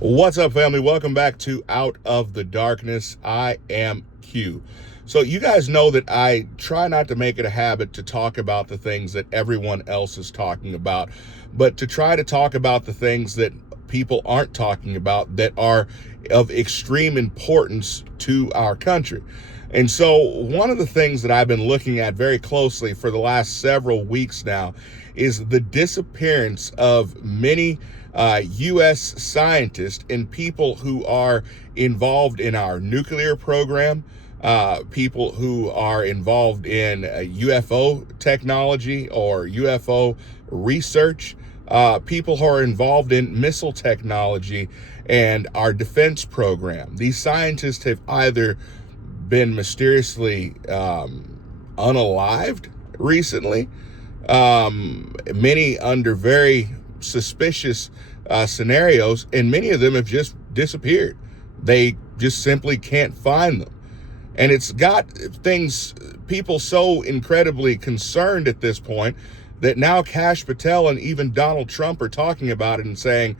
What's up, family? Welcome back to Out of the Darkness. I am Q. So you guys know that I try not to make it a habit to talk about the things that everyone else is talking about, but to try to talk about the things that people aren't talking about that are of extreme importance to our country. And so one of the things that I've been looking at very closely for the last several weeks now is the disappearance of many U.S. scientists and people who are involved in our nuclear program, people who are involved in UFO technology or UFO research, people who are involved in missile technology and our defense program. These scientists have either been mysteriously unalived recently, many under very suspicious scenarios, and many of them have just disappeared. They just simply can't find them. And it's got people so incredibly concerned at this point that now Kash Patel and even Donald Trump are talking about it and saying,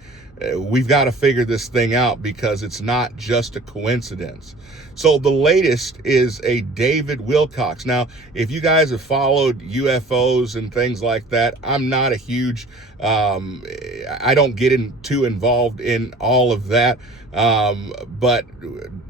we've got to figure this thing out because it's not just a coincidence. So the latest is a David Wilcock. Now, if you guys have followed UFOs and things like that, I'm not a huge, I don't get too involved in all of that. But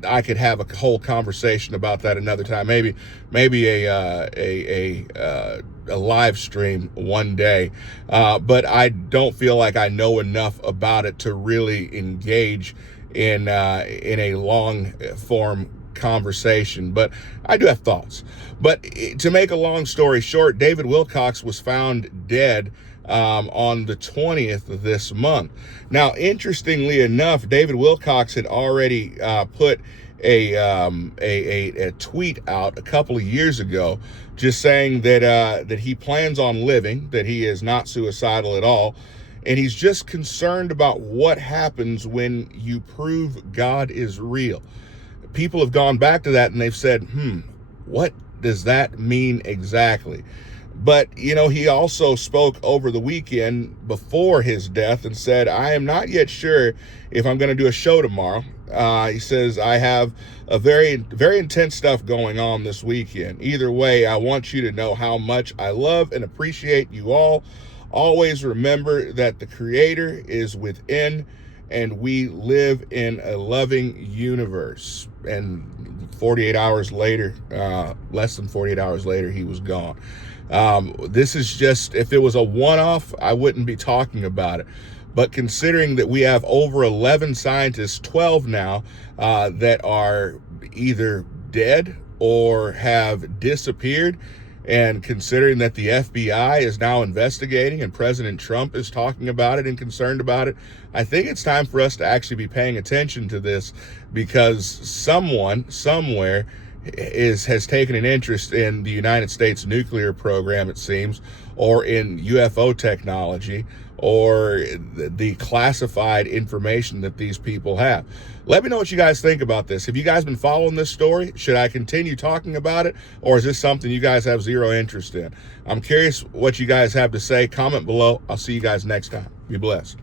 I could have a whole conversation about that another time. Maybe a live stream one day. But I don't feel like I know enough about it to really engage in a long form conversation, but I do have thoughts. But to make a long story short, David Wilcock was found dead on the 20th of this month. Now, interestingly enough, David Wilcock had already put a tweet out a couple of years ago, just saying that he plans on living, that he is not suicidal at all, and he's just concerned about what happens when you prove God is real. People have gone back to that and they've said, what does that mean exactly? But, he also spoke over the weekend before his death and said, I am not yet sure if I'm going to do a show tomorrow. He says, I have a very, very intense stuff going on this weekend. Either way, I want you to know how much I love and appreciate you all. Always remember that the Creator is within and we live in a loving universe. And 48 hours later, less than 48 hours later, he was gone. This is just, if it was a one-off, I wouldn't be talking about it. But considering that we have over 11 scientists, 12 now, that are either dead or have disappeared, and considering that the FBI is now investigating and President Trump is talking about it and concerned about it, I think it's time for us to actually be paying attention to this, because someone, somewhere, has taken an interest in the United States nuclear program, it seems, or in UFO technology, or the classified information that these people have. Let me know what you guys think about this. Have you guys been following this story? Should I continue talking about it, or is this something you guys have zero interest in? I'm curious what you guys have to say. Comment below. I'll see you guys next time. Be blessed.